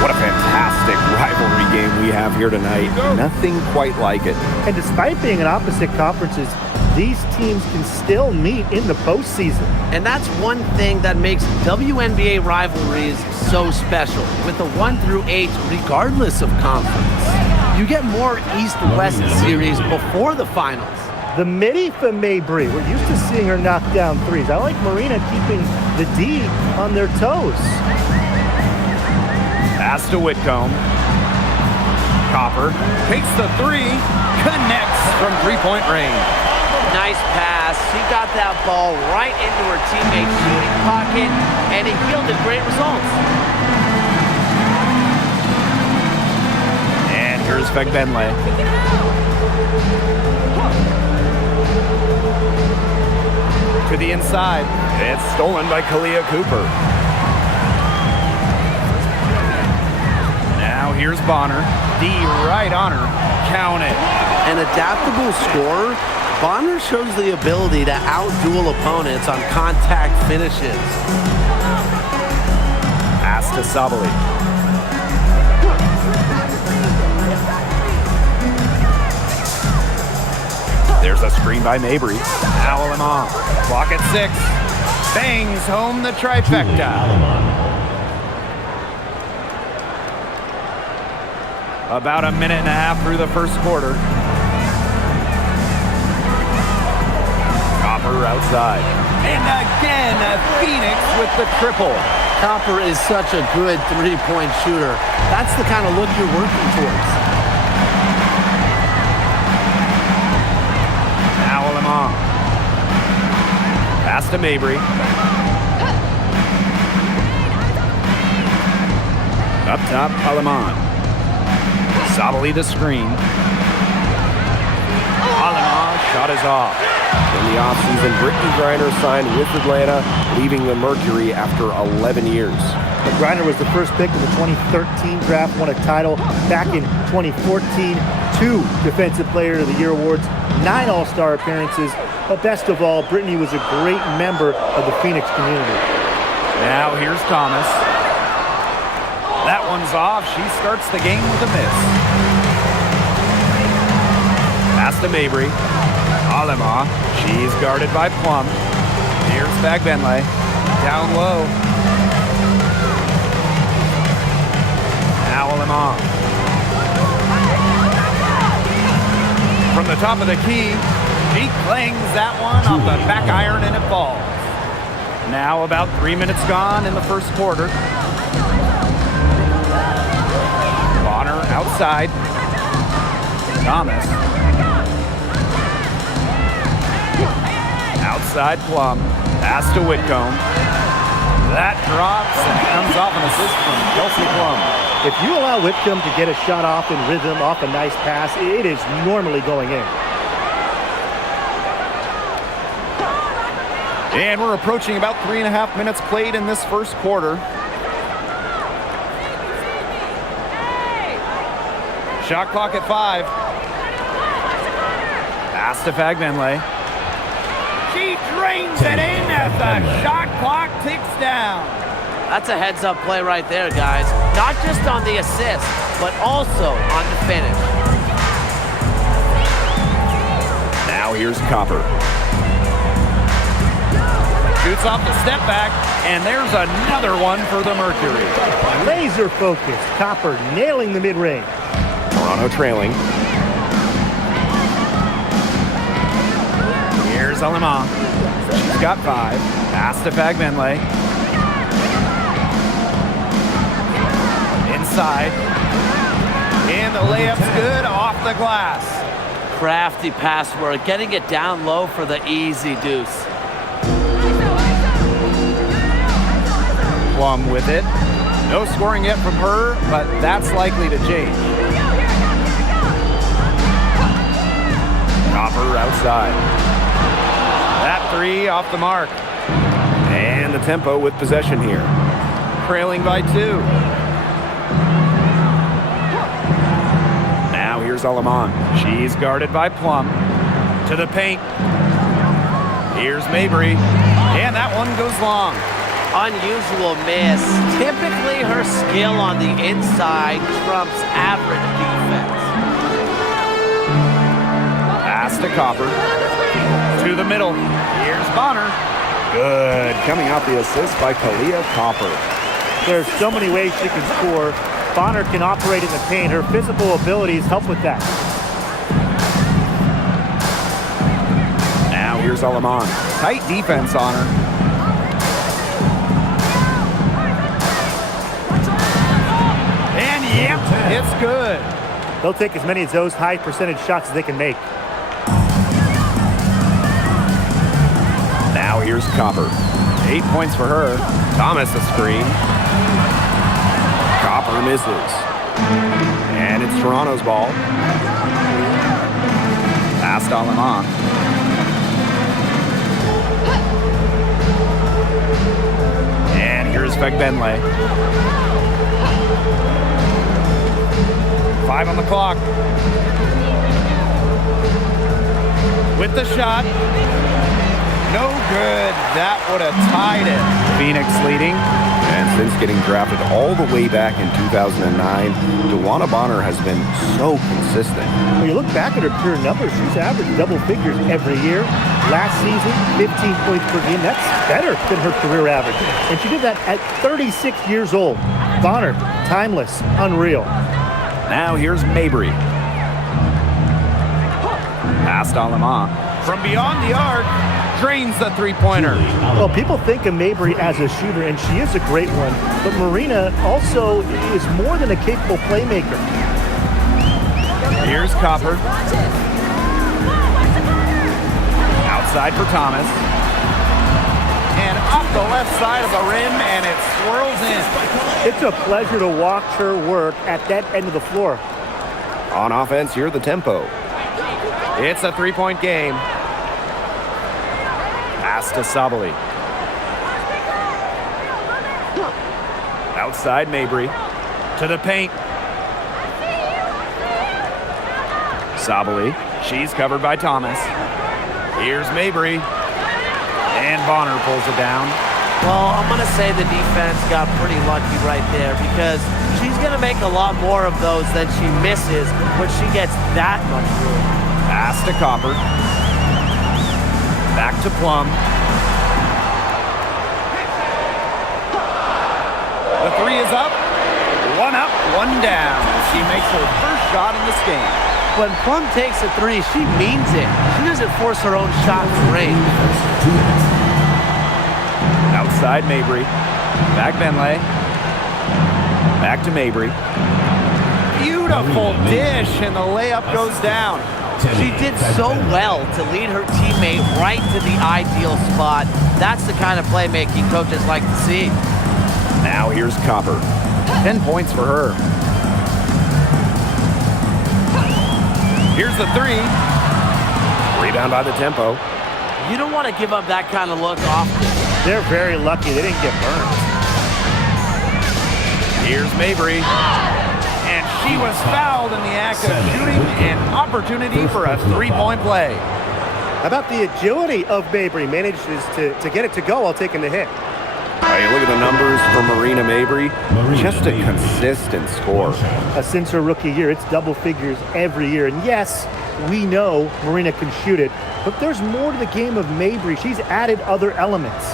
What a fantastic rivalry game we have here tonight. Nothing quite like it. And despite being in opposite conferences, these teams can still meet in the postseason. And that's one thing that makes WNBA rivalries so special. With the 1 through 8, regardless of conference, you get more East-West series before the finals. The midi for Mabry. We're used to seeing her knock down threes. I like Marina keeping the D on their toes. Pass to Whitcomb. Copper takes the three, connects from three-point range. Nice pass. She got that ball right into her teammate's shooting pocket, and it yielded great results. And here's Fagbenle. To the inside. It's stolen by Kalia Cooper. Now here's Bonner. D right on her. Count it. An adaptable scorer, Bonner shows the ability to out-duel opponents on contact finishes. Pass to Sabali. There's a screen by Mabry. Foul him off. Clock at 6. Bangs home the trifecta. About a minute and a half through the first quarter. Copper outside. And again, Phoenix with the triple. Copper is such a good three-point shooter. That's the kind of look you're working towards. Now Lamont. Pass to Mabry. Up top, Alamon. Sabali the screen. Alamon shot is off. In the offseason, Brittany Griner signed with Atlanta, leaving the Mercury after 11 years. But Griner was the first pick in the 2013 draft, won a title back in 2014, 2 Defensive Player of the Year awards, 9 All-Star appearances, but best of all, Brittany was a great member of the Phoenix community. Now here's Thomas. That one's off. She starts the game with a miss. Pass to Mabry. Alema. She's guarded by Plum. Here's Fagbenle. Down low. Now Alema. From the top of the key, she clangs that one off the back iron and it falls. Now about 3 minutes gone in the first quarter. Bonner outside. Thomas. Outside Plum. Pass to Whitcomb. That drops and it comes off an assist from Kelsey Plum. If you allow Whitcomb to get a shot off in rhythm, off a nice pass, it is normally going in. And we're approaching about 3.5 minutes played in this first quarter. Shot clock at 5. Pass to Fagbenle. She drains it in as the shot clock ticks down. That's a heads-up play right there, guys. Not just on the assist, but also on the finish. Now here's Copper. Shoots off the step back, and there's another one for the Mercury. Laser focused. Copper nailing the mid-range. Toronto trailing. Here's Alema. She's got 5. Pass to Fagbenle. Inside. And the layup's good off the glass. Crafty pass work, getting it down low for the easy deuce. Plum with it. No scoring yet from her, but that's likely to change. Copper outside. That 3 off the mark. And the tempo with possession here. Trailing by 2. Now here's Alamon. She's guarded by Plum. To the paint. Here's Mabry. And that one goes long. unusual miss. Typically, her skill on the inside trumps average defense. Pass to Copper. To the middle. Here's Bonner. Good. Coming out the assist by Kalia Copper. There's so many ways she can score. Bonner can operate in the paint. Her physical abilities help with that. Now here's Alaman. Tight defense on her. And yep, it's good. They'll take as many of those high percentage shots as they can make. Now here's Copper. 8 points for her. Thomas a screen. Copper misses. And it's Toronto's ball. Pass to Alaman. And here's Fegbenle. 5 on the clock. With the shot. No good. That would have tied it. Phoenix leading. And since getting drafted all the way back in 2009, DeWanna Bonner has been so consistent. When you look back at her career numbers, she's averaged double figures every year. Last season, 15 points per game. That's better than her career average. And she did that at 36 years old. Bonner, timeless, unreal. Now here's Mabry. Pass to Alaman. From beyond the arc, drains the three-pointer. Well, people think of Mabry as a shooter, and she is a great one. But Marina also is more than a capable playmaker. Here's Copper. Outside for Thomas. And up the left side of the rim, and it swirls in. It's a pleasure to watch her work at that end of the floor. On offense, here the tempo. It's a three-point game. Pass to Sabali. Outside Mabry. To the paint. Sabali. She's covered by Thomas. Here's Mabry. And Bonner pulls it down. Well, I'm going to say the defense got pretty lucky right there because she's going to make a lot more of those than she misses when she gets that much room. Pass to Copper. Back to Plum. The three is up, one down. She makes her first shot in this game. When Plum takes a three, she means it. She doesn't force her own shot from range. Outside Mabry. Back Benlay. Back to Mabry. Beautiful dish, and the layup goes down. She did so well to lead her teammate right to the ideal spot. That's the kind of playmaking coaches like to see. Now here's Copper. 10 points for her. Here's the three. Rebound by the tempo. You don't want to give up that kind of look often. They're very lucky they didn't get burned. Here's Mabry. And she was fouled in the act of shooting, an opportunity for a three-point play. How about the agility of Mabry? Manages to get it to go while taking the hit. Hey, look at the numbers for Marina Mabry. Just a consistent score. Since her rookie year, it's double figures every year. And yes, we know Marina can shoot it, but there's more to the game of Mabry. She's added other elements.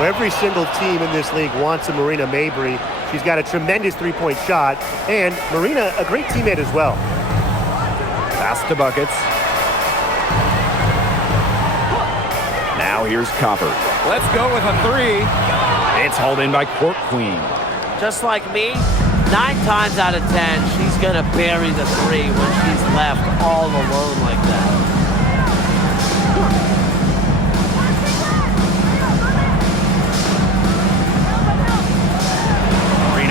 Every single team in this league wants a Marina Mabry. She's got a tremendous three-point shot, and Marina, a great teammate as well. Pass to buckets. Now here's Copper. Let's go with a three. It's hauled in by Court Queen. Just like me, 9 times out of 10, she's going to bury the three when she's left all alone like that.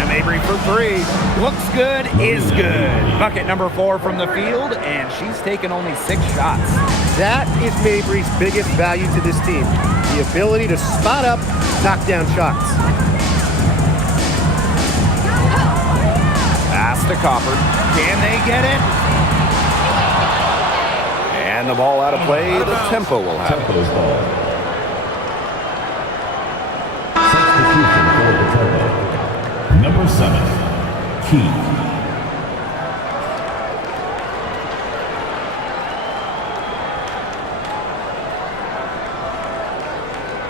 Mabry for three. Looks good, is good. Bucket number 4 from the field, and she's taken only 6 shots. That is Mabry's biggest value to this team. The ability to spot up, knock down shots. Pass to Copper. Can they get it? And the ball out of play. The Tempo will have it. Tempo's ball. Substitution for the Tempo. Number 7, Key.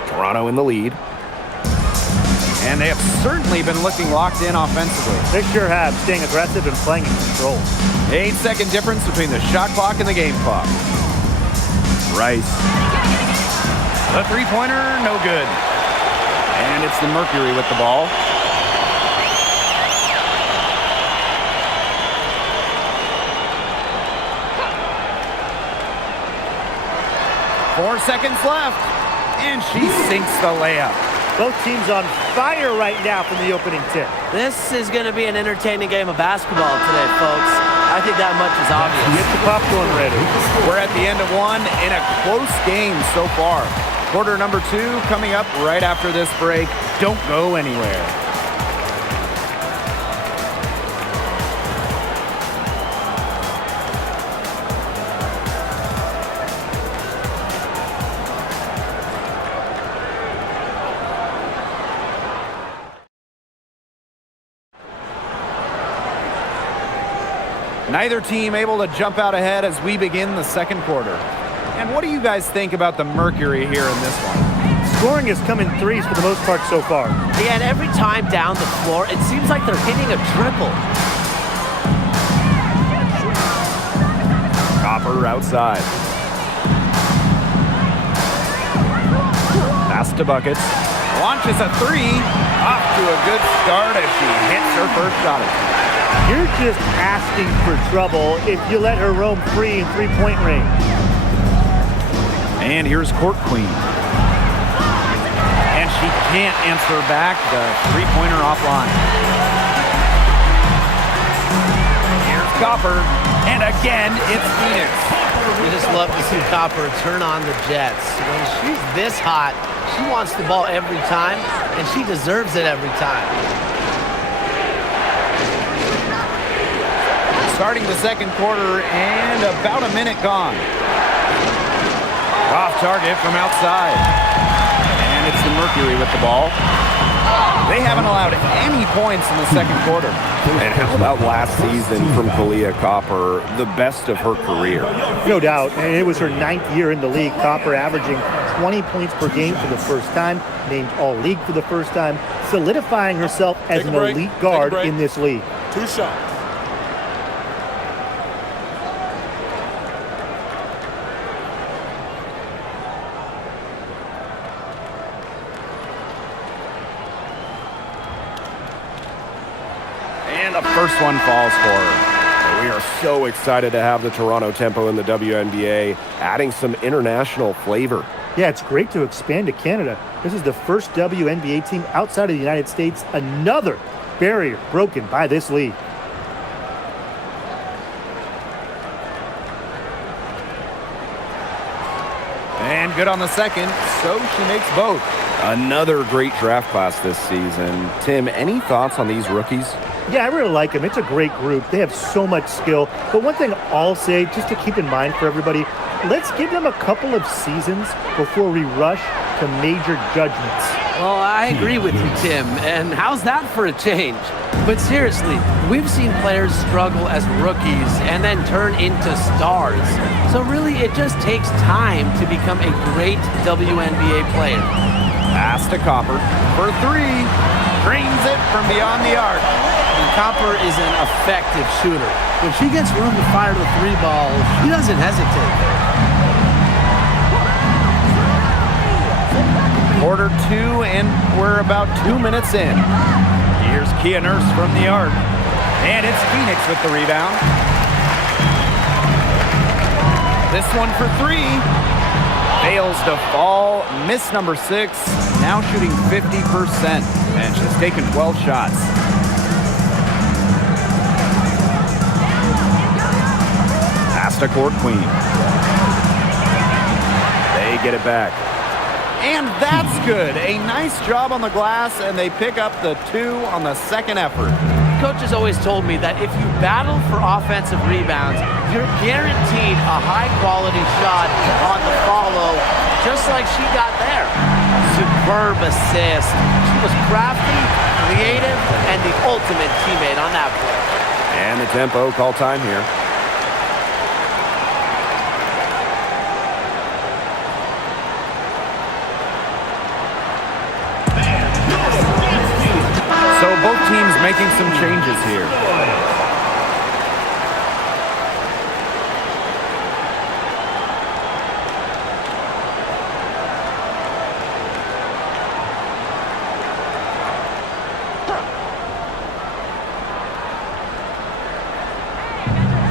Toronto in the lead. And they have certainly been looking locked in offensively. They sure have, staying aggressive and playing in control. 8-second difference between the shot clock and the game clock. Rice. The three-pointer, no good. And it's the Mercury with the ball. Four seconds left. And she sinks the layup. Both teams on fire right now from the opening tip. This is going to be an entertaining game of basketball today, folks. I think that much is obvious. Get the popcorn ready. We're at the end of one in a close game so far. Quarter number 2 coming up right after this break. Don't go anywhere. Neither team able to jump out ahead as we begin the second quarter. And what do you guys think about the Mercury here in this one? Scoring has come in threes for the most part so far. Yeah, and every time down the floor, it seems like they're hitting a triple. Copper outside. Pass to Buckets. Launches a three. Off to a good start as she hits her first shot. You're just asking for trouble if you let her roam free in three-point range. And here's Court Queen. And she can't answer back the three-pointer offline. Here's Copper. And again, it's Phoenix. We just love to see Copper turn on the Jets. When she's this hot, she wants the ball every time, and she deserves it every time. Starting the second quarter and about a minute gone. Off target from outside. And it's the Mercury with the ball. They haven't allowed any points in the second quarter. And how about last season from Kalia Copper, the best of her career? No doubt, and it was her 9th year in the league. Copper averaging 20 points per game for the first time, named All-League for the first time, solidifying herself as an elite guard in this league. 2 shots. And the first one falls for her. We are so excited to have the Toronto Tempo in the WNBA, adding some international flavor. Yeah, it's great to expand to Canada. This is the first WNBA team outside of the United States. Another barrier broken by this league. And good on the second, so she makes both. Another great draft class this season. Tim, any thoughts on these rookies? Yeah, I really like them. It's a great group. They have so much skill. But one thing I'll say, just to keep in mind for everybody, let's give them a couple of seasons before we rush to major judgments. Well, I agree with you, Tim. And how's that for a change? But seriously, we've seen players struggle as rookies and then turn into stars. So really, it just takes time to become a great WNBA player. Pass to Copper for three. Drains it from beyond the arc. And Copper is an effective shooter. When she gets room to fire the three ball, she doesn't hesitate. Quarter 2, and we're about 2 minutes in. Here's Kia Nurse from the arc. And it's Phoenix with the rebound. This one for three. Fails to fall. Miss number 6. Now shooting 50%. And she's taken 12 shots. Pass to Court Queen. They get it back. And that's good. A nice job on the glass, and they pick up the 2 on the second effort. coaches always told me that if you battle for offensive rebounds, you're guaranteed a high-quality shot on the follow, just like she got there. Superb assist. She was crafty, creative, and the ultimate teammate on that play. And the tempo call time here. So both teams making some changes here.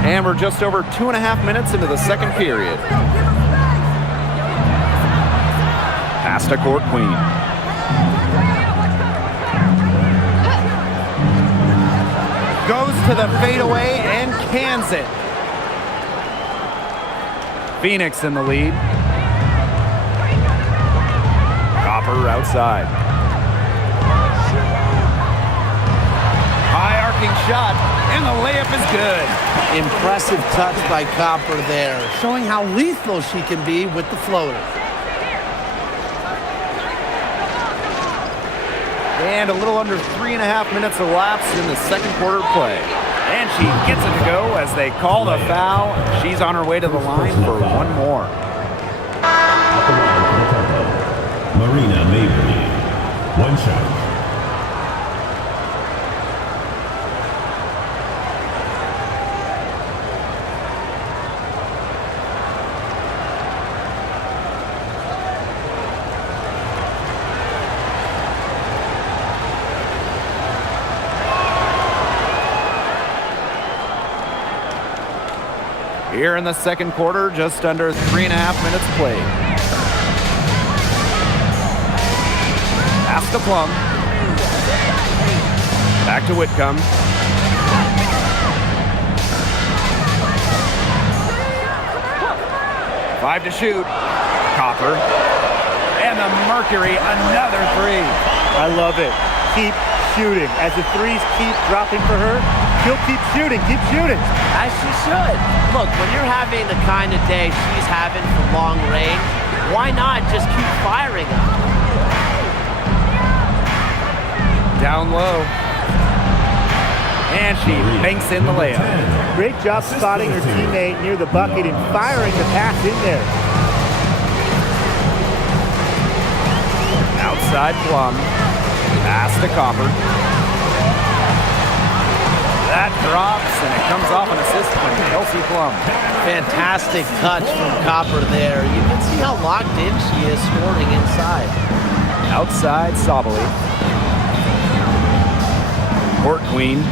And we're just over 2.5 minutes into the second period. Pass to court queen. Goes to the fadeaway and cans it. Phoenix in the lead. Copper outside. High arcing shot, and the layup is good. Impressive touch by Copper there, showing how lethal she can be with the floater. And a little under 3.5 minutes elapsed in the second quarter play. And she gets it to go as they call the foul. She's on her way to the line for one more. Marina Mabrey. One shot. Here in the second quarter, just under 3.5 minutes played. Pass to Plum. Back to Whitcomb. Five to shoot. Copper. And the Mercury, another three. I love it. Keep shooting. As the threes keep dropping for her, she'll keep shooting. Keep shooting. As she should. Look, when you're having the kind of day she's having from long range, why not just keep firing up? Down low. And she banks in the layup. Great job spotting her teammate near the bucket and firing the pass in there. Outside Plum. Pass to Copper. That drops, and it comes off an assist from Kelsey Plum. Fantastic touch from Copper there. You can see how locked in she is scoring inside. Outside Sabali. Court Queen.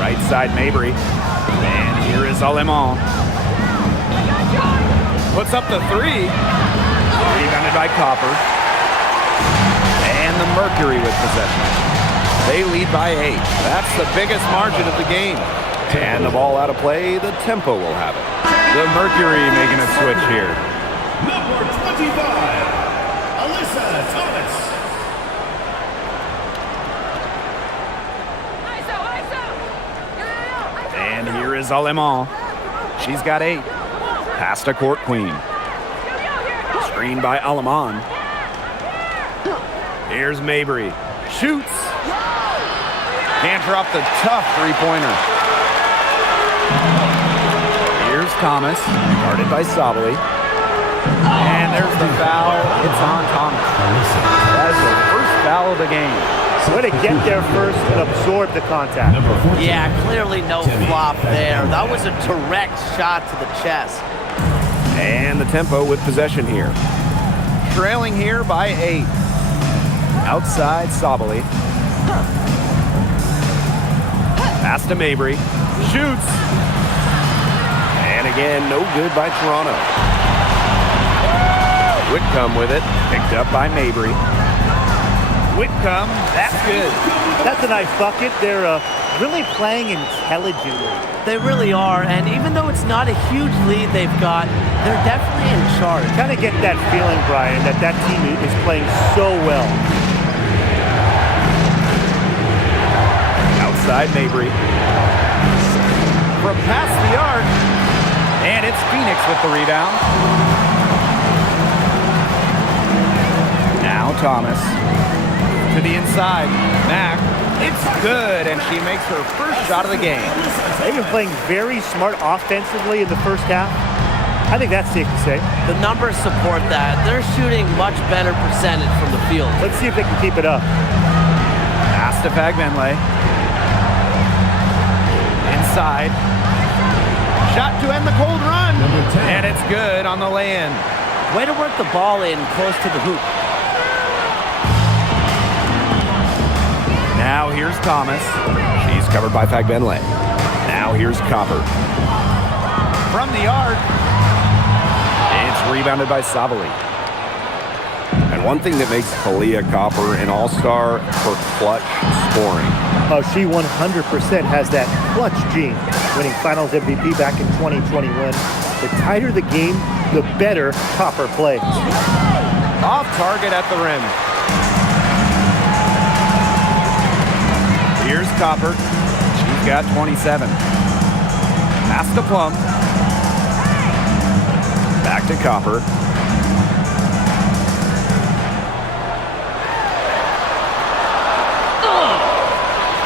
Right side Mabrey. And here is Alemán. Puts up the three. Rebounded by Copper. And the Mercury with possession. They lead by 8. That's the biggest margin of the game. And the ball out of play, the tempo will have it. The Mercury making a switch here. Number 25, Alyssa Thomas. And here is Alemán. She's got 8. Pass to Court Queen. Screen by Alemán. Here's Mabrey. Shoots. Can't drop the tough three-pointer. Here's Thomas, guarded by Sabali. And there's the foul. It's on Thomas. That is the first foul of the game. Way to get there first and absorb the contact. Number 14. Yeah, clearly no flop there. That was a direct shot to the chest. And the tempo with possession here. Trailing here by 8. Outside Sabali. Pass to Mabrey. Shoots. And again, no good by Toronto. Whitcomb with it. Picked up by Mabrey. Whitcomb. That's good. That's a nice bucket. They're really playing intelligently. They really are, and even though it's not a huge lead they've got, they're definitely in charge. Kind of get that feeling, Brian, that team is playing so well. Inside Mabry. From past the arc. And it's Phoenix with the rebound. Now Thomas. To the inside. Mack. It's good, and she makes her first shot of the game. They've been playing very smart offensively in the first half. I think that's safe to say. The numbers support that. They're shooting much better percentage from the field. Let's see if they can keep it up. Pass to Fagbenle. Inside. Shot to end the cold run. And it's good on the lay-in. Way to work the ball in close to the hoop. Now here's Thomas. She's covered by Fagbenle. Now here's Copper. From the arc. It's rebounded by Savali. And one thing that makes Kalia Copper an all-star, her clutch scoring. Oh, she 100% has that clutch gene, winning Finals MVP back in 2021. The tighter the game, the better Copper plays. Off target at the rim. Here's Copper. She's got 27. Pass to Plum. Back to Copper.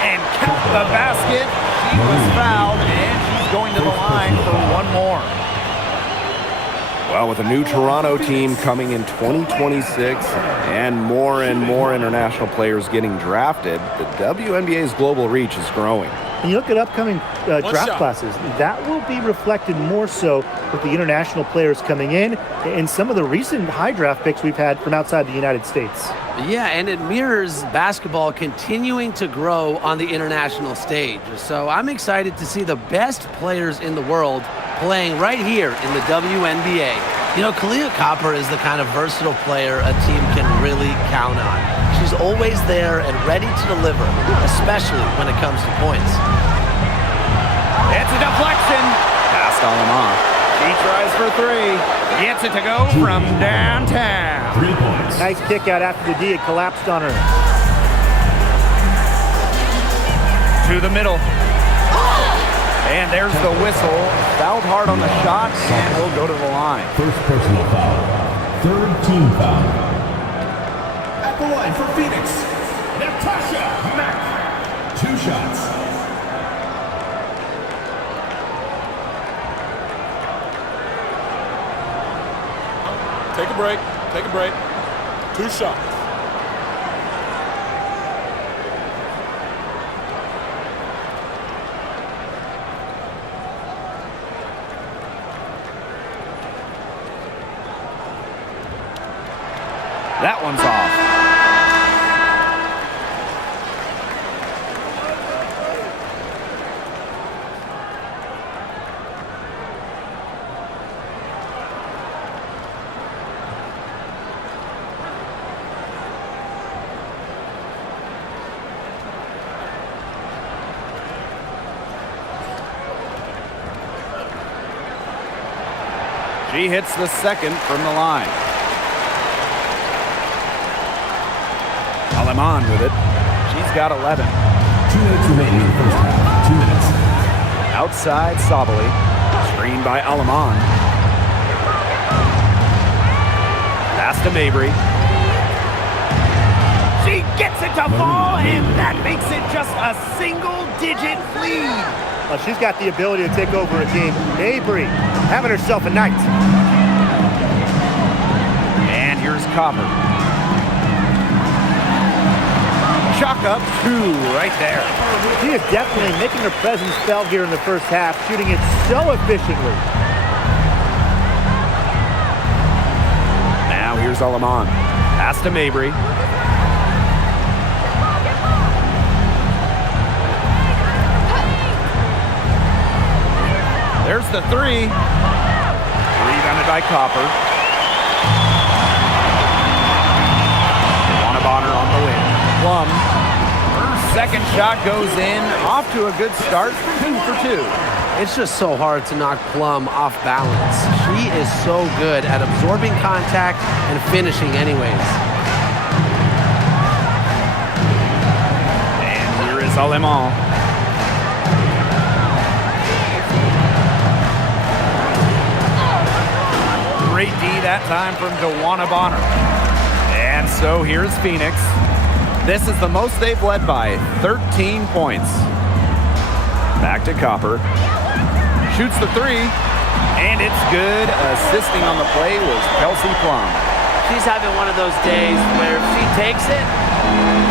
And count the basket. She was fouled, and she's going to the line for one more. Well, with a new Toronto team coming in 2026 and more international players getting drafted, the WNBA's global reach is growing. And you look at upcoming draft classes, that will be reflected more so with the international players coming in and some of the recent high draft picks we've had from outside the United States. Yeah, and it mirrors basketball continuing to grow on the international stage. So I'm excited to see the best players in the world playing right here in the WNBA. You know, Kalia Copper is the kind of versatile player a team can really count on. She's always there and ready to deliver, especially when it comes to points. It's a deflection. Passed on and off. She tries for three. Gets it to go from downtown. 3 points. Nice kick out after the D. It collapsed on her. To the middle. And there's the whistle. Fouled hard on the shot, and will go to the line. First personal foul. Third team foul. At the line for Phoenix, Natasha Mack. 2 shots. Take a break. Take a break. 2 shots. That one's off. She hits the second from the line. Aleman with it. She's got 11. 2 minutes remaining in the first half. 2 minutes. Outside Savali. Screened by Aleman. Pass to Mabry. She gets it to fall, and that makes it just a single-digit lead. Well, she's got the ability to take over a game. Mabry having herself a night. And here's Copper. Chalk up 2 right there. She is definitely making her presence felt here in the first half, shooting it so efficiently. Now here's Aleman. Pass to Mabry. There's the 3. Rebounded by Copper. Bonner on the wing. Plum. Her second shot goes in. Off to a good start. 2 for 2. It's just so hard to knock Plum off balance. She is so good at absorbing contact and finishing anyways. And here is Aleman. that time from Joanna Bonner. And so here's Phoenix. This is the most they've led by 13 points. Back to Copper. Shoots the three, and it's good. Assisting on the play was Kelsey Plum. She's having one of those days where if she takes it,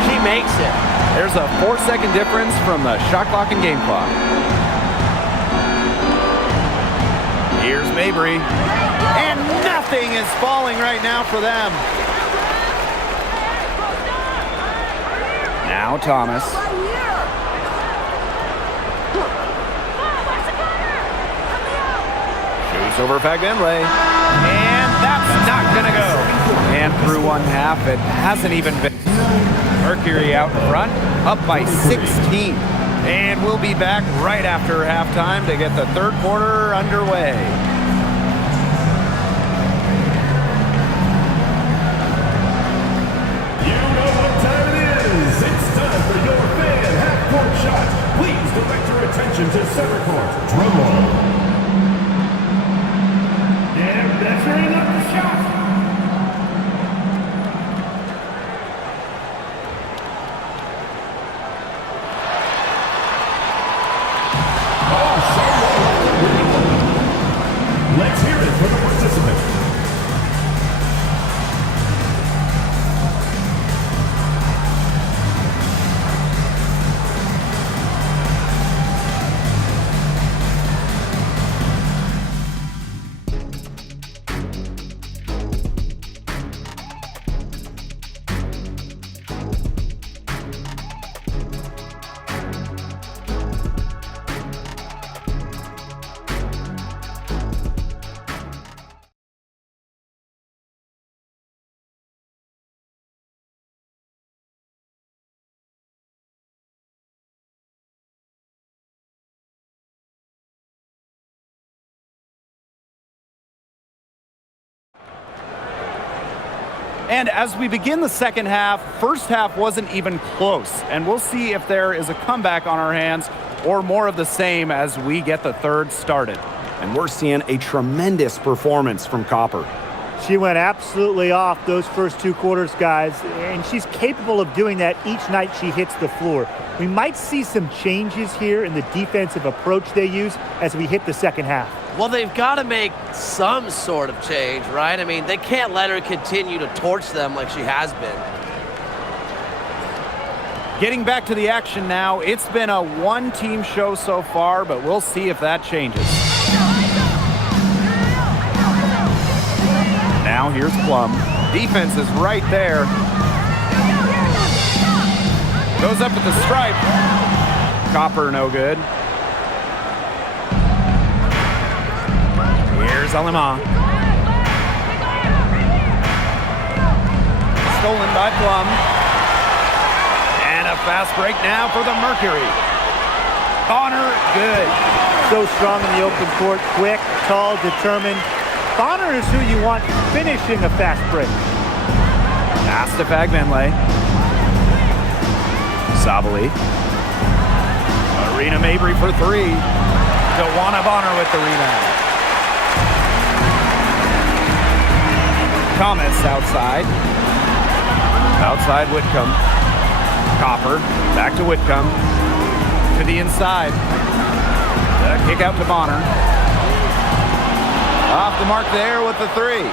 she makes it. There's a 4-second difference from the shot clock and game clock. Here's Mabry. And nothing is falling right now for them. Now Thomas. Shoots over Fagbenle. And that's not going to go. And through one half, it hasn't even been. Mercury out in front, up by 16. And we'll be back right after halftime to get the third quarter underway. You know what time it is. It's time for your fan half-court shot. Please direct your attention to center court. Drum roll. Yeah, that's right, not the shot. Let's hear it for the participant. And as we begin the second half, first half wasn't even close. And we'll see if there is a comeback on our hands or more of the same as we get the third started. And we're seeing a tremendous performance from Copper. She went absolutely off those first two quarters, guys, and she's capable of doing that each night she hits the floor. We might see some changes here in the defensive approach they use as we hit the second half. Well, they've got to make some sort of change, right? I mean, they can't let her continue to torch them like she has been. Getting back to the action now, it's been a one-team show so far, but we'll see if that changes. Now here's Plum. Defense is right there. Goes up at the stripe. Copper no good. Here's Alima. Stolen by Plum. And a fast break now for the Mercury. Bonner, good. So strong in the open court, quick, tall, determined. Bonner is who you want finishing a fast break. Pass to Fagbenle. Sabali. Marina Mabry for three. Joanna Bonner with the rebound. Thomas outside. Outside Whitcomb. Copper. Back to Whitcomb. To the inside. The kick out to Bonner. Off the mark there with the three.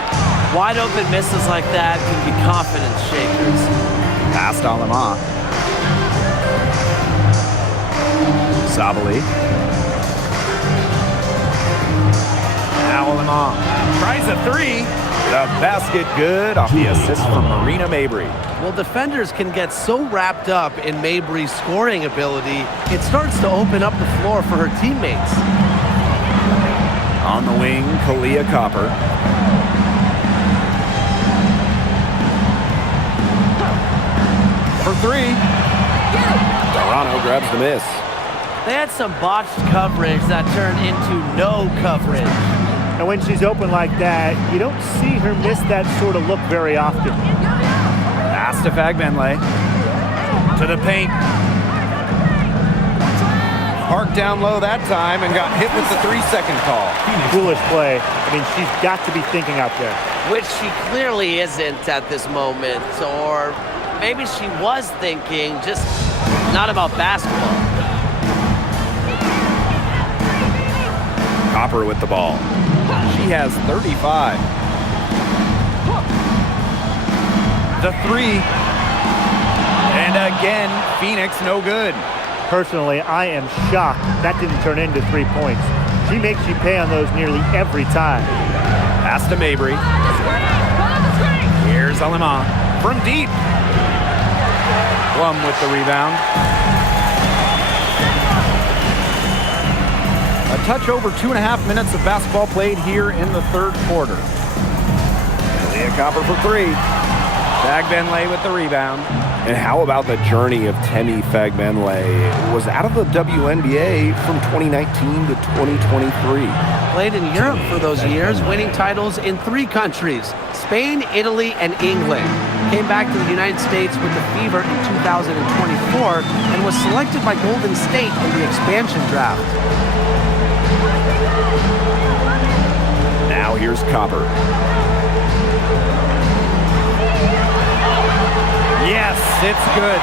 Wide open misses like that can be confidence shakers. Pass to Alima. Sabali. Now Alima tries a three. The basket good off the assist from Marina Mabry. Well, defenders can get so wrapped up in Mabry's scoring ability, it starts to open up the floor for her teammates. On the wing, Kalia Copper. For three. Toronto grabs the miss. They had some botched coverage that turned into no coverage. And when she's open like that, you don't see her miss that sort of look very often. Pass to Fagbenle. To the paint. Parked down low that time and got hit with the 3-second call. Foolish play. I mean, she's got to be thinking out there. Which she clearly isn't at this moment. Or maybe she was thinking, just not about basketball. Copper with the ball. She has 35. The 3. And again, Phoenix no good. Personally, I am shocked that didn't turn into 3 points. She makes you pay on those nearly every time. Pass to Mabry. Here's Alema from deep. Plum with the rebound. A touch over 2.5 minutes of basketball played here in the third quarter. Leah Copper for 3. Fagbenle with the rebound. And how about the journey of Temi Fagbenle? Was out of the WNBA from 2019 to 2023. Played in Europe for those years, winning titles in 3 countries, Spain, Italy, and England. Came back to the United States with the Fever in 2024 and was selected by Golden State in the expansion draft. Now here's Copper. Yes, it's good.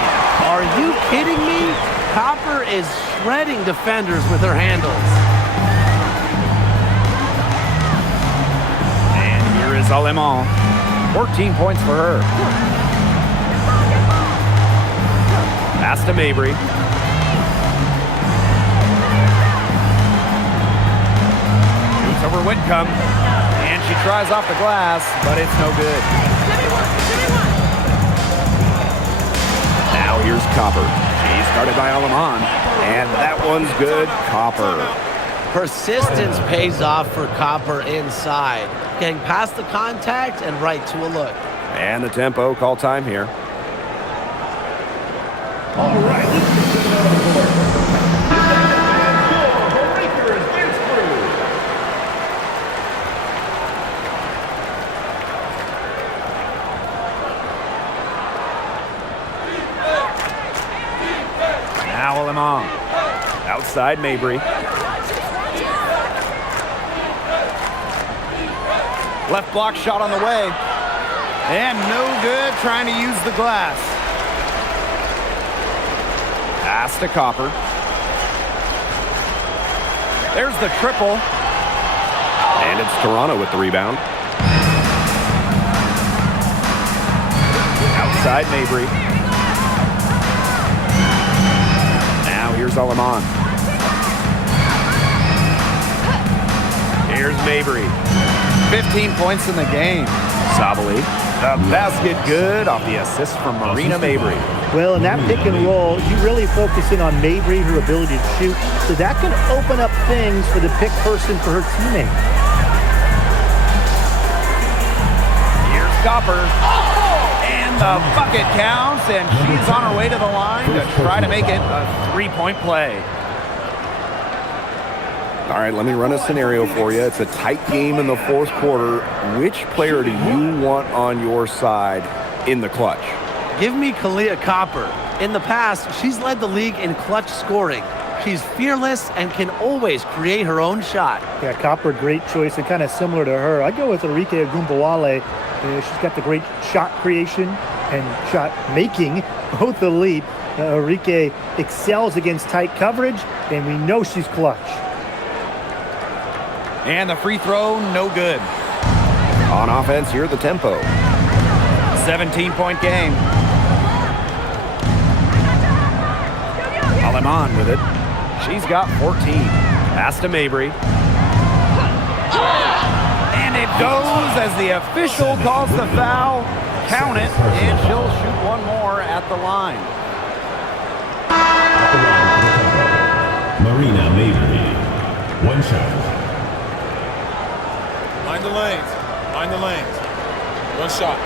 Are you kidding me? Copper is shredding defenders with her handles. And here is Alema. 14 points for her. Pass to Mabry. Shoots over Whitcomb. And she tries off the glass, but it's no good. Now here's Copper. She started by Aleman, and that one's good. Copper. Persistence pays off for Copper inside. Getting past the contact and right to a look. And the tempo call time here. All right, let's get to another court. The Lakers dance crew. Now Alema. Outside Mabry. Left block shot on the way. And no good, trying to use the glass. Pass to Copper. There's the triple. And it's Toronto with the rebound. Outside Mabry. Now here's Aleman. Here's Mabry. 15 points in the game. Sabali. The basket good off the assist from Marina Mabry. Well, in that pick and roll, you really focus in on Mabry, her ability to shoot, so that can open up things for the pick person for her teammate. Here's Copper. And the bucket counts, and she's on her way to the line to try to make it a 3-point play. All right, let me run a scenario for you. It's a tight game in the fourth quarter. Which player do you want on your side in the clutch? Give me Kalia Copper. In the past, she's led the league in clutch scoring. She's fearless and can always create her own shot. Yeah, Copper, great choice and kind of similar to her. I go with Enrique Agumbawale. She's got the great shot creation and shot making, both elite. Enrique excels against tight coverage, and we know she's clutch. And the free throw, no good. On offense, here the tempo. 17-point game. Aleman with it. She's got 14. Pass to Mabry. And it goes as the official calls the foul. Count it, and she'll shoot one more at the line. Marina Mabry. One shot. Mind the lanes. Mind the lanes. One shot.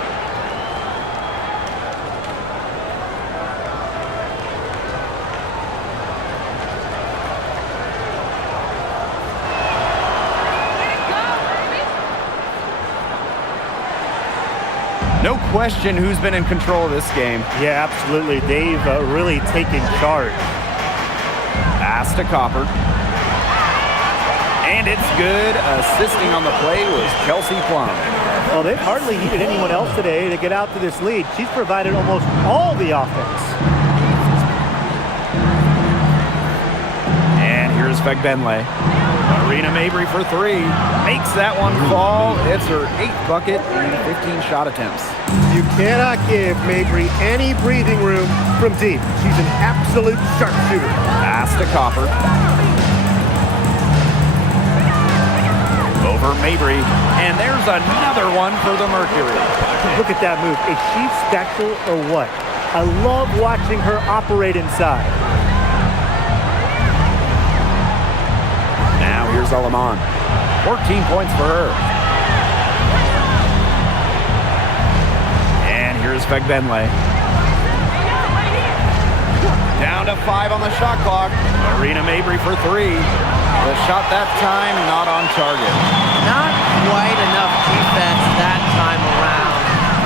No question who's been in control of this game. Yeah, absolutely. They've really taken charge. Pass Pass to Copper. And it's good. Assisting on the play was Kelsey Plum. Well, they've hardly needed anyone else today to get out to this lead. She's provided almost all the offense. And here's Fegbenle. Marina Mabry for three. Makes that one fall. It's her 8th bucket in 15 shot attempts. You cannot give Mabry any breathing room from deep. She's an absolute sharpshooter. Pass to Copper. Over Mabry. And there's another one for the Mercury. Look at that move. Is she special or what? I love watching her operate inside. Now here's Alaman. 14 points for her. And here's Fegbenle. Down to 5 on the shot clock. Marina Mabry for three. The shot that time not on target. Not quite enough defense that time around.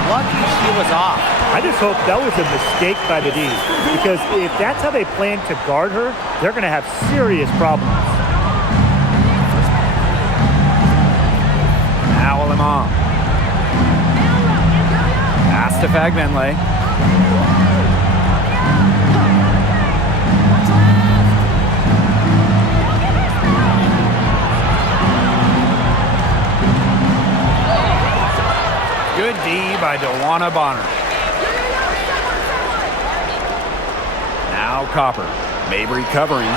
Lucky she was off. I just hope that was a mistake by the D, because if that's how they plan to guard her, they're going to have serious problems. Now Alaman. Pass to Fegbenle. Good D by Dewana Bonner. Now Copper. Mabry covering.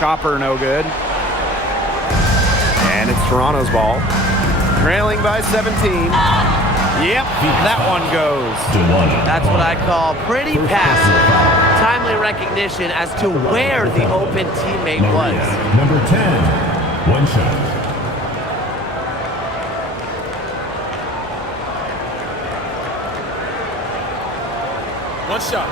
Copper no good. And it's Toronto's ball. Trailing by 17. Yep, that one goes. That's what I call pretty passive. Timely recognition as to where the open teammate was. Number 10, one shot. One shot.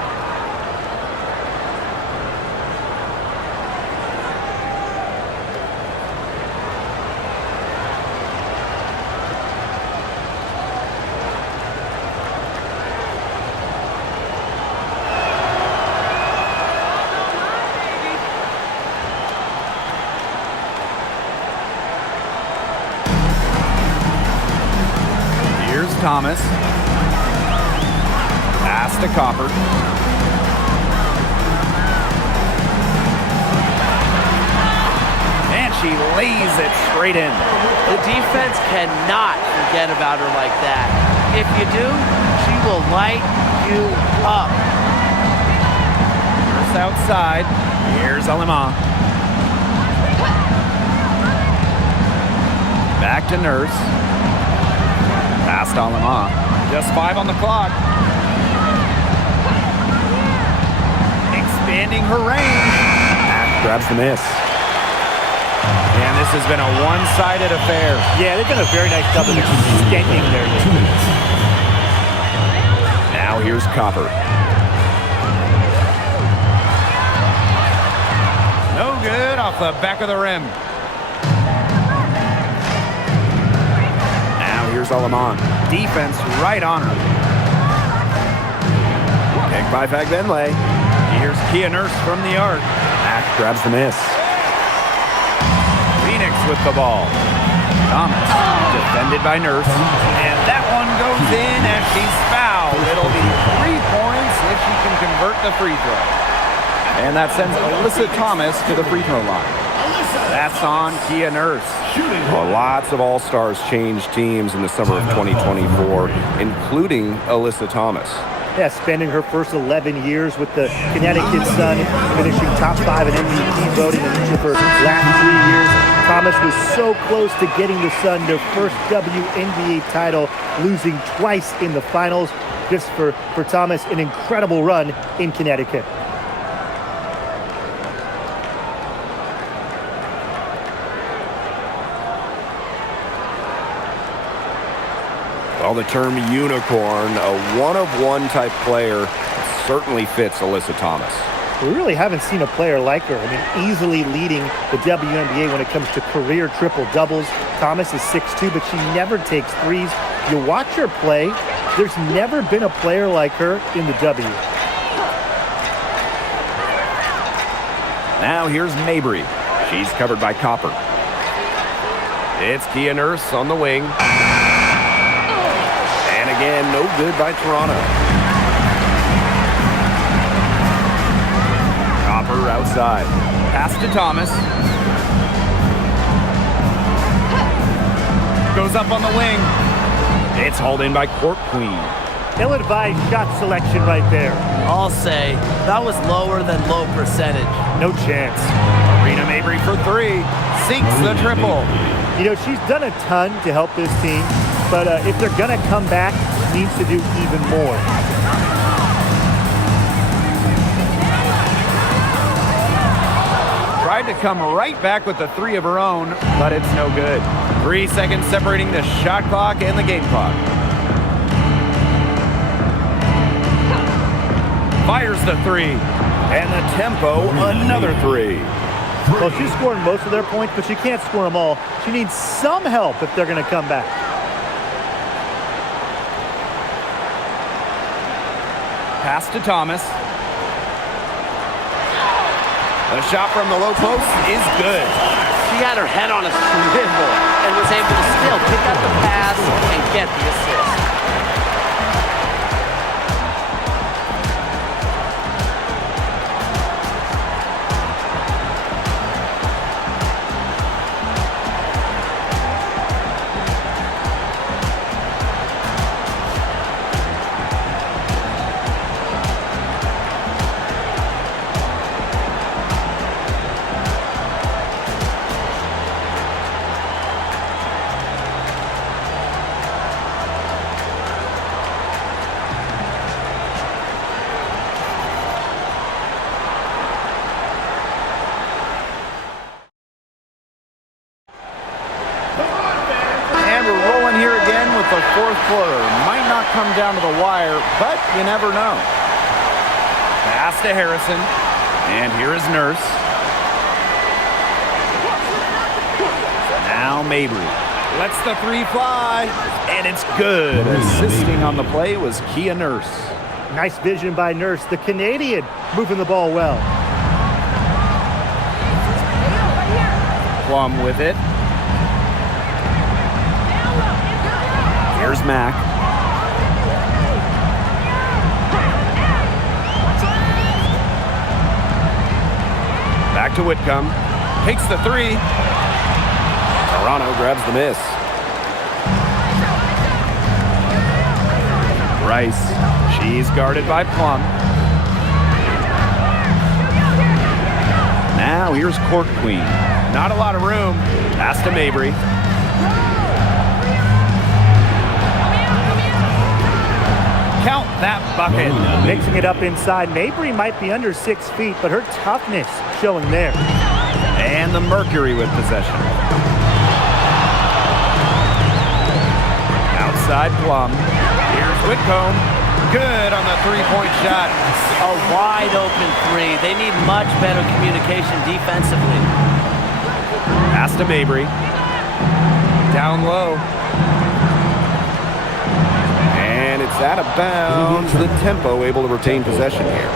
Here's Thomas. Pass to Copper. And she lays it straight in. The defense cannot forget about her like that. If you do, she will light you up. First outside. Here's Alaman. Back to Nurse. Pass to Alaman. Just 5 on the clock. Expanding her range. Grabs the miss. And this has been a one-sided affair. Yeah, they've done a very nice job of extending their lead. Now here's Copper. No good off the back of the rim. Now here's Alaman. Defense right on her. Pick by Fegbenle. Here's Kia Nurse from the arc. Mack grabs the miss. Phoenix with the ball. Thomas defended by Nurse. And that one goes in as she's fouled. It'll be 3 points if she can convert the free throw. And that sends Alyssa Thomas to the free throw line. That's on Kia Nurse. Well, lots of All-Stars changed teams in the summer of 2024, including Alyssa Thomas. Yeah, spending her first 11 years with the Connecticut Sun, finishing top 5 in MVP voting in each of her last 3 years. Thomas was so close to getting the Sun their first WNBA title, losing twice in the finals. Just for Thomas, an incredible run in Connecticut. Well, the term unicorn, a one-of-one type player, certainly fits Alyssa Thomas. We really haven't seen a player like her. I mean, easily leading the WNBA when it comes to career triple-doubles. Thomas is 6'2", but she never takes threes. You watch her play, there's never been a player like her in the W. Now here's Mabry. She's covered by Copper. It's Kia Nurse on the wing. And again, no good by Toronto. Copper outside. Pass to Thomas. Goes up on the wing. It's hauled in by Court Queen. Ill-advised shot selection right there. I'll say that was lower than low percentage. No chance. Marina Mabry for three. Sinks the triple. You know, she's done a ton to help this team, but if they're going to come back, needs to do even more. Tried to come right back with the three of her own, but it's no good. 3 seconds separating the shot clock and the game clock. Fires the three. And the tempo, another three. Well, she's scoring most of their points, but she can't score them all. She needs some help if they're going to come back. Pass to Thomas. The shot from the low post is good. She had her head on a swivel and was able to still pick up the pass and get the assist. The fourth quarter might not come down to the wire, but you never know. Pass to Harrison, and here is Nurse. Now Mabry lets the three fly, and it's good. Assisting on the play was Kia Nurse. Nice vision by Nurse, the Canadian, moving the ball well. Plum with it. Here's Mack. Back to Whitcomb. Takes the three. Toronto grabs the miss. Rice. She's guarded by Plum. Now here's Court Queen. Not a lot of room. Pass to Mabry. Count that bucket. Mixing it up inside. Mabry might be under 6 feet, but her toughness showing there. And the Mercury with possession. Outside Plum. Here's Whitcomb. Good on the three-point shot. A wide open three. They need much better communication defensively. Pass to Mabry. Down low. And it's out of bounds. The tempo able to retain possession here.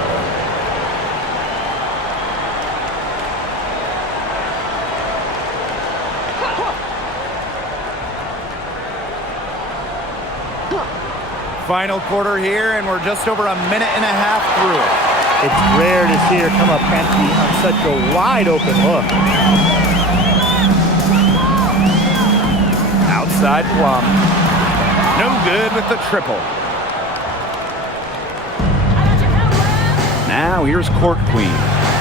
Final quarter here, and we're just over a minute and a half through it. It's rare to see her come up empty on such a wide open look. Outside Plum. No good with the triple. Now here's Court Queen.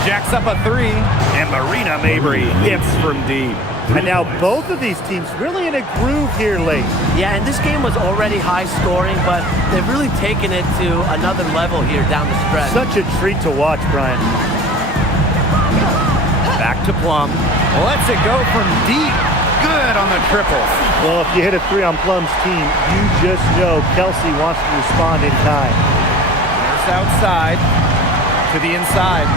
Jacks up a three, and Marina Mabry hits from deep. And now both of these teams really in a groove here late. Yeah, and this game was already high scoring, but they've really taken it to another level here down the stretch. Such a treat to watch, Brian. Back to Plum. Lets it go from deep. Good on the triple. Well, if you hit a three on Plum's team, you just know Kelsey wants to respond in time. Nurse outside to the inside.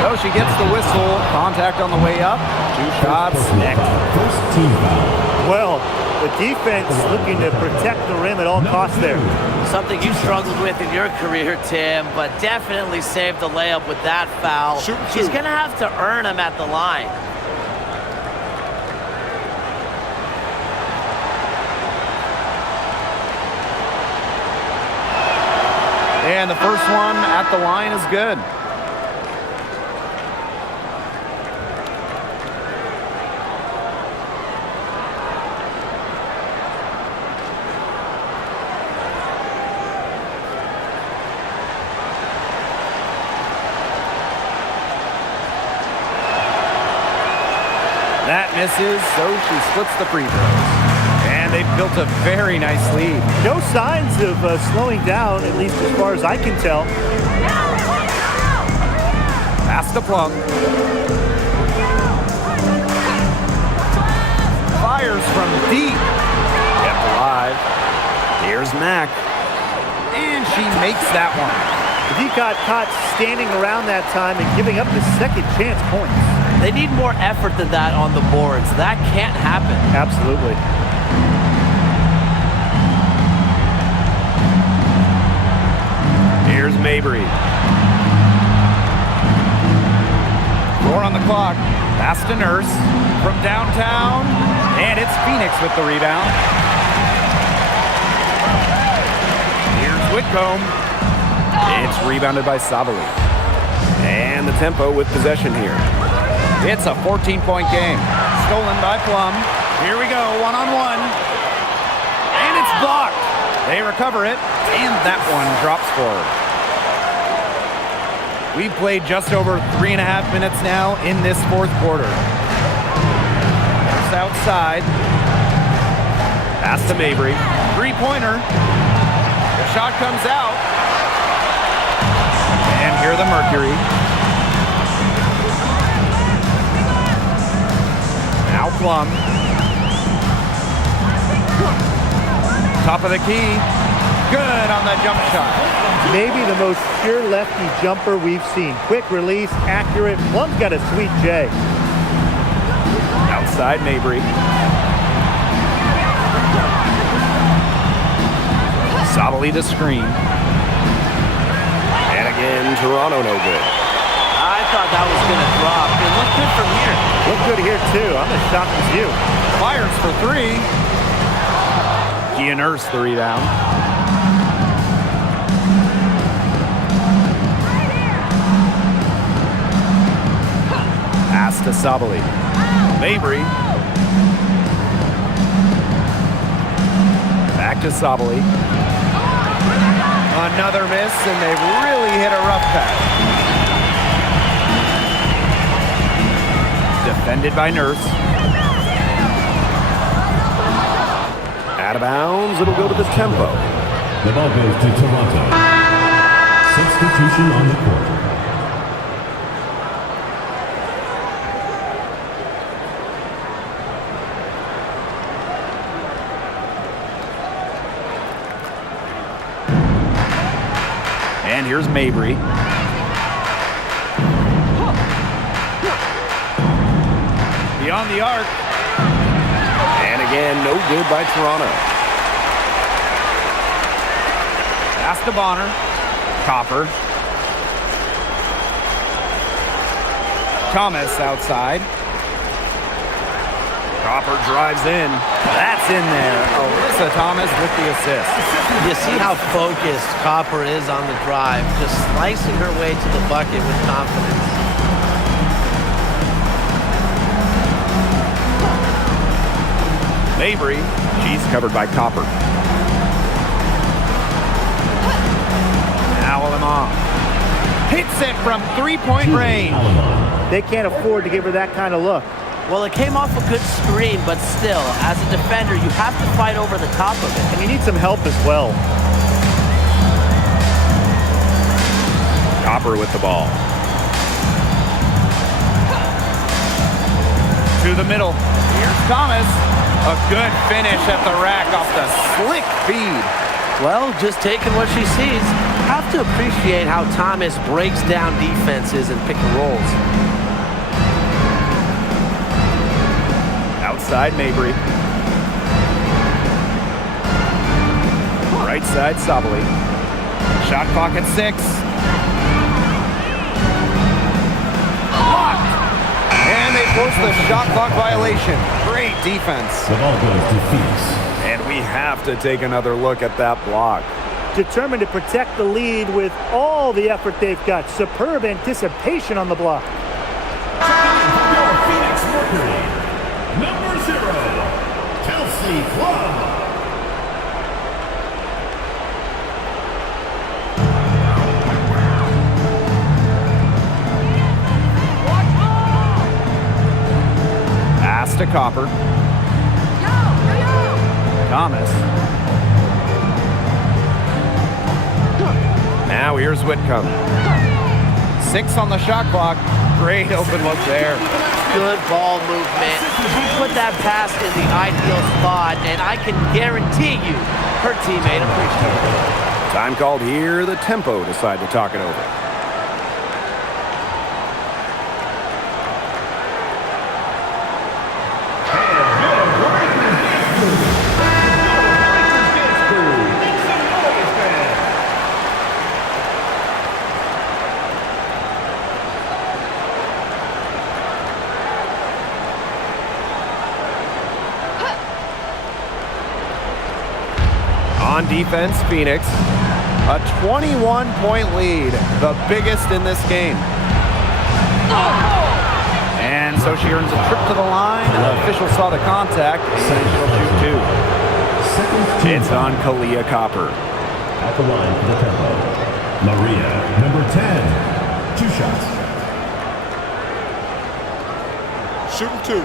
So she gets the whistle. Contact on the way up. 2 shots next. First team foul. Well, The defense looking to protect the rim at all costs there. Something you struggled with in your career, Tim, but definitely saved the layup with that foul. She's going to have to earn him at the line. And the first one at the line is good. That misses, so she splits the free throws. And they've built a very nice lead. No signs of slowing down, at least as far as I can tell. Pass to Plum. Fires from deep. Kept alive. Here's Mack. And she makes that one. He got caught standing around that time and giving up the second chance points. They need more effort than that on the boards. That can't happen. Absolutely. Here's Mabry. 4 on the clock. Pass to Nurse from downtown. And it's Phoenix with the rebound. Here's Whitcomb. It's rebounded by Savali. And the tempo with possession here. It's a 14-point game. Stolen by Plum. Here we go, one-on-one. And it's blocked. They recover it, and that one drops forward. We've played just over 3.5 minutes now in this fourth quarter. Just outside. Pass to Mabry. Three-pointer. The shot comes out. And here the Mercury. Now Plum. Top of the key. Good on the jump shot. Maybe the most pure lefty jumper we've seen. Quick release, accurate. Plum's got a sweet J. Outside Mabry. Savali to screen. And again, Toronto no good. I thought that was going to drop. It looked good from here. Looked good here, too. I'm as shocked as you. Fires for 3. Kia Nurse the rebound. Pass to Savali. Mabry. Back to Savali. Another miss, and they've really hit a rough patch. Defended by Nurse. Out of bounds, it'll go to the tempo. The ball goes to Toronto. Substitution on the court. And here's Mabry. Beyond the arc. And again, no good by Toronto. Pass to Bonner. Copper. Thomas outside. Copper drives in. That's in there. Alyssa Thomas with the assist. You see how focused Copper is on the drive, just slicing her way to the bucket with confidence. Mabry, she's covered by Copper. Alamo hits it from three-point range. They can't afford to give her that kind of look. Well, it came off a good screen, but still, as a defender, you have to fight over the top of it. And you need some help as well. Copper with the ball. To the middle. Here's Thomas. A good finish at the rack off the slick feed. Well, just taking what she sees. Have to appreciate how Thomas breaks down defenses and pick and rolls. Outside Mabry. Right side, Sabali. Shot clock at 6. Blocked! And they force the shot clock violation. Great defense. The ball goes to Phoenix. And we have to take another look at that block. Determined to protect the lead with all the effort they've got. Superb anticipation on the block. Your Phoenix Mercury, number 0, Kelsey Plum. Pass to Copper. Thomas. Now here's Whitcomb. 6 on the shot clock. Great open look there. Good ball movement. She put that pass in the ideal spot, and I can guarantee you her teammate appreciated it. Time called here. The tempo decide to talk it over. On defense, Phoenix, a 21-point lead, the biggest in this game. And so she earns a trip to the line. The official saw the contact, and she'll shoot 2. It's on Kalia Copper. At the line for the tempo, Maria, number 10, 2 shots. Shooting 2.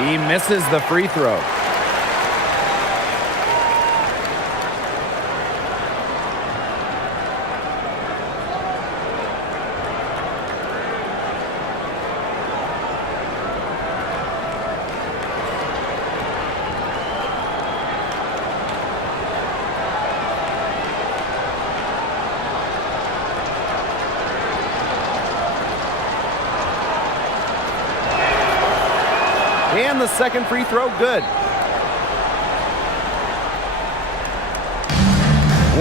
He misses the free throw. And the second free throw, good.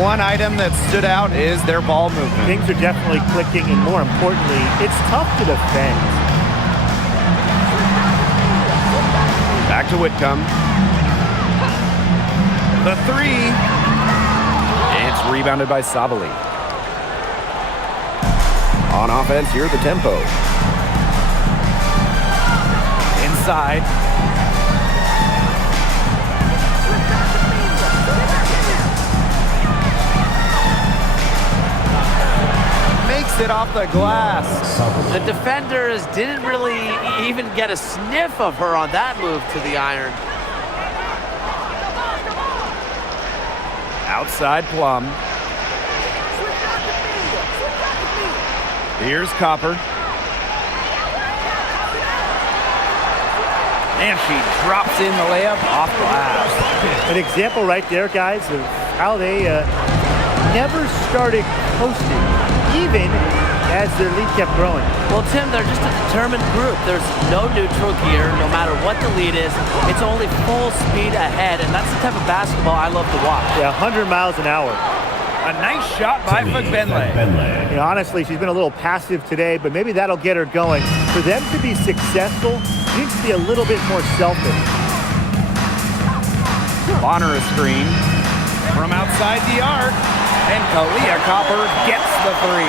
One item that stood out is their ball movement. Things are definitely clicking, and more importantly, it's tough to defend. Back to Whitcomb. The 3. It's rebounded by Sabali. On offense, here the tempo. Inside. Makes it off the glass. The defenders didn't really even get a sniff of her on that move to the iron. Outside Plum. Here's Copper. And she drops in the layup off glass. An example right there, guys, of how they never started coasting, even as their lead kept growing. Well, Tim, they're just a determined group. There's no neutral here, no matter what the lead is. It's only full speed ahead, and that's the type of basketball I love to watch. Yeah, 100 miles an hour. A nice shot by Fugbenle. You know, honestly, she's been a little passive today, but maybe that'll get her going. For them to be successful, she needs to be a little bit more selfish. Bonner a screen from outside the arc, and Kalia Copper gets the 3.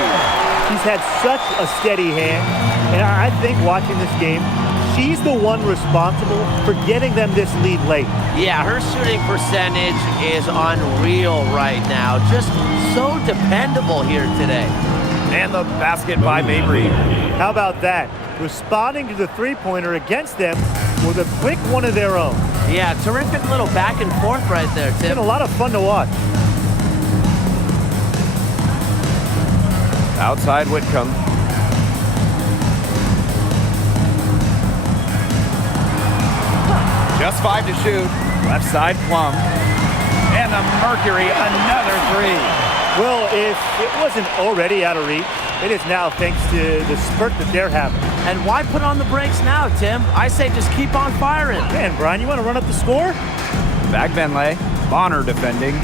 She's had such a steady hand, and I think watching this game, she's the one responsible for getting them this lead late. Yeah, her shooting percentage is unreal right now. Just so dependable here today. And the basket by Mabry. How about that? Responding to the three-pointer against them with a quick one of their own. Yeah, terrific little back and forth right there, It's been Tim. a lot of fun to watch. Outside Whitcomb. Just 5 to shoot. Left side Plum. And the Mercury, another three. Well, if it wasn't already out of reach, it is now thanks to the spurt that they're having. And why put on the brakes now, Tim? I say just keep on firing. Man, Brian, you want to run up the score? Back Benley. Bonner defending.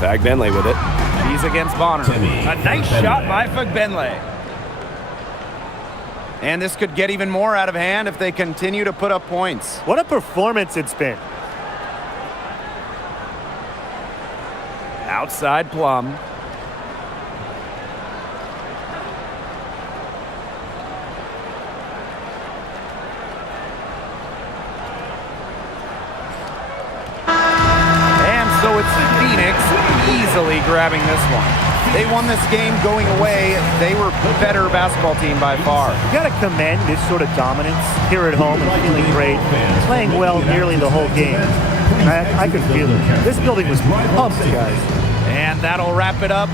Fagbenley with it. He's against Bonner. A nice shot by Fagbenley. And this could get even more out of hand if they continue to put up points. What a performance it's been. Outside Plum. And so it's Phoenix easily grabbing this one. They won this game going away. They were the better basketball team by far. You got to commend this sort of dominance here at home and feeling great, playing well nearly the whole game. And I could feel it. This building was pumped, guys. And that'll wrap it up.